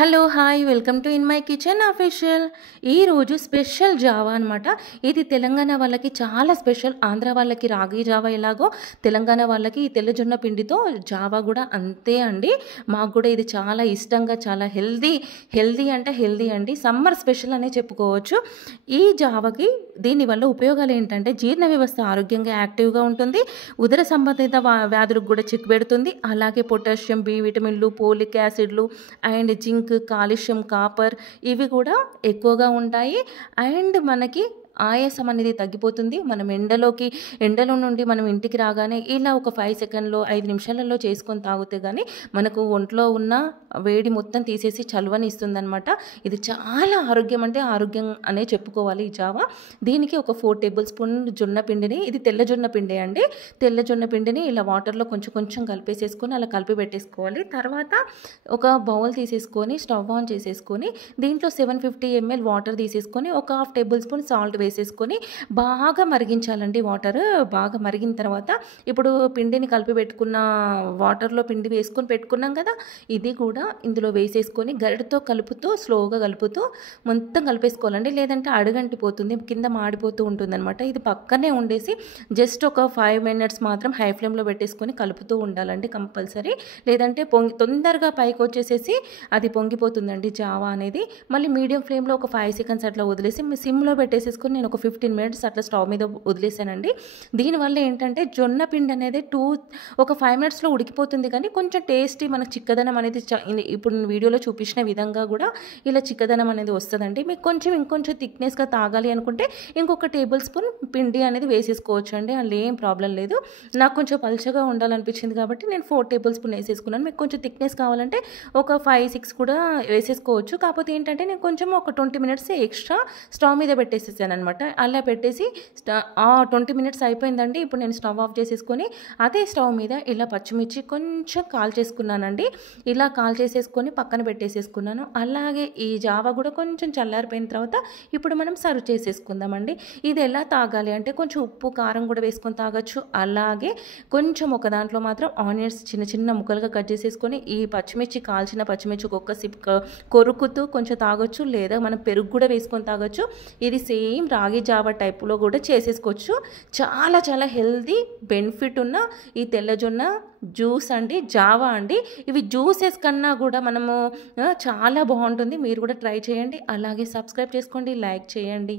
Hello hi welcome to in my kitchen official. ఈరోజు special Java అనమాట. ఇది తెలంగాణ వాళ్ళకి చాలా స్పెషల్. ఆంధ్ర వాళ్ళకి రాగి జావా ఎలాగో తెలంగాణ వాళ్ళకి ఈ తెల్లజొన్న పిండితో జావా కూడా అంతే అండి. మాకు కూడా ఇది చాలా ఇష్టంగా, చాలా హెల్దీ అంటే హెల్దీ అండి. సమ్మర్ స్పెషల్ అనే చెప్పుకోవచ్చు. ఈ జావాకి దీనివల్ల ఉపయోగాలు ఏంటంటే జీర్ణ వ్యవస్థ ఆరోగ్యంగా యాక్టివ్గా ఉంటుంది, ఉదర సంబంధిత వ్యాధులకు కూడా చెక్ పెడుతుంది. అలాగే పొటాషియం, బి విటమిన్లు, పోలిక్ యాసిడ్లు అండ్ జింక్, కాల్షియం, కాపర్ ఇవి కూడా ఎక్కువగా ఉంటాయి. అండ్ మనకి ఆయాసం అనేది తగ్గిపోతుంది. మనం ఎండలో నుండి మనం ఇంటికి రాగానే ఇలా ఒక 5 సెకండ్లో 5 నిమిషాలలో చేసుకొని తాగితే కానీ మనకు ఒంట్లో ఉన్న వేడి మొత్తం తీసేసి చలువని ఇస్తుందన్నమాట. ఇది చాలా ఆరోగ్యం అంటే ఆరోగ్యం అనే చెప్పుకోవాలి ఈ జావా. దీనికి ఒక 4 టేబుల్ స్పూన్ జొన్న పిండిని, ఇది తెల్ల జొన్న పిండి అండి, తెల్ల జొన్న పిండిని ఇలా వాటర్లో కొంచెం కొంచెం కలిపేసేసుకొని అలా కలిపి పెట్టేసుకోవాలి. తర్వాత ఒక బౌల్ తీసేసుకొని స్టవ్ ఆన్ చేసేసుకొని దీంట్లో 750 ml వాటర్ తీసేసుకొని ఒక 1/2 టేబుల్ స్పూన్ సాల్ట్ వేసేసుకొని బాగా మరిగించాలండి. వాటర్ బాగా మరిగిన తర్వాత ఇప్పుడు పిండిని కలిపి పెట్టుకున్న వాటర్లో పిండి వేసుకొని పెట్టుకున్నాం కదా, ఇది కూడా ఇందులో వేసేసుకొని గరిటతో కలుపుతూ స్లోగా కలుపుతూ మొత్తం కలిపేసుకోవాలండి. లేదంటే అడుగంటిపోతుంది, కింద మాడిపోతూ ఉంటుందన్నమాట. ఇది పక్కనే ఉండేసి జస్ట్ ఒక 5 మినిట్స్ మాత్రం హై ఫ్లేమ్లో పెట్టేసుకొని కలుపుతూ ఉండాలండి కంపల్సరీ. లేదంటే తొందరగా పైకి వచ్చేసేసి అది పొంగిపోతుందండి జావా అనేది. మళ్ళీ మీడియం ఫ్లేమ్లో ఒక 5 సెకండ్స్ అట్లా వదిలేసి సిమ్లో పెట్టేసేసుకొని నేను ఒక 15 మినిట్స్ అట్లా స్టవ్ మీద వదిలేసానండి. దీనివల్ల ఏంటంటే జొన్న పిండి అనేది ఒక 5 మినిట్స్లో ఉడికిపోతుంది, కానీ కొంచెం టేస్టీ మనకు చిక్కదనం అనేది ఇప్పుడు వీడియోలో చూపించిన విధంగా కూడా ఇలా చిక్కదనం అనేది వస్తుందండి. మీకు ఇంకొంచెం థిక్నెస్గా తాగాలి అనుకుంటే ఇంకొక టేబుల్ స్పూన్ పిండి అనేది వేసేసుకోవచ్చు అండి, అందులో ఏం ప్రాబ్లం లేదు. నాకు కొంచెం పలుచగా ఉండాలనిపించింది కాబట్టి నేను 4 టేబుల్ స్పూన్ వేసేసుకున్నాను. మీకు కొంచెం థిక్నెస్ కావాలంటే ఒక 5-6 కూడా వేసేసుకోవచ్చు. కాకపోతే ఏంటంటే నేను కొంచెం ఒక 20 మినిట్స్ ఎక్స్ట్రా స్టవ్ మీద పెట్టేసేసాను అనమాట. అలా పెట్టేసి 20 మినిట్స్ అయిపోయిందండి. ఇప్పుడు నేను స్టవ్ ఆఫ్ చేసేసుకొని అదే స్టవ్ మీద ఇలా పచ్చిమిర్చి కొంచెం కాల్చేసుకున్నానండి. ఇలా కాల్చేసేసుకొని పక్కన పెట్టేసేసుకున్నాను. అలాగే ఈ జావా కూడా కొంచెం చల్లారిపోయిన తర్వాత ఇప్పుడు మనం సర్వ్ చేసేసుకుందామండి. ఇది ఎలా తాగాలి అంటే కొంచెం ఉప్పు, కారం కూడా వేసుకొని తాగొచ్చు. అలాగే కొంచెం ఒక దాంట్లో మాత్రం ఆనియన్స్ చిన్న చిన్న ముక్కలుగా కట్ చేసేసుకొని ఈ కాల్చిన పచ్చిమిర్చి ఒక్కొక్క సిప్ కొరుకుతూ కొంచెం తాగొచ్చు, లేదా మనం పెరుగు కూడా వేసుకొని తాగొచ్చు. ఇది సేమ్ రాగి జావా టైప్లో కూడా చేసేసుకోవచ్చు. చాలా చాలా హెల్దీ బెనిఫిట్ ఉన్న ఈ తెల్లజొన్న జ్యూస్ అండి, జావా అండి. ఇవి జ్యూసెస్ కన్నా కూడా మనము చాలా బాగుంటుంది. మీరు కూడా ట్రై చేయండి. అలాగే సబ్స్క్రైబ్ చేసుకోండి, లైక్ చేయండి.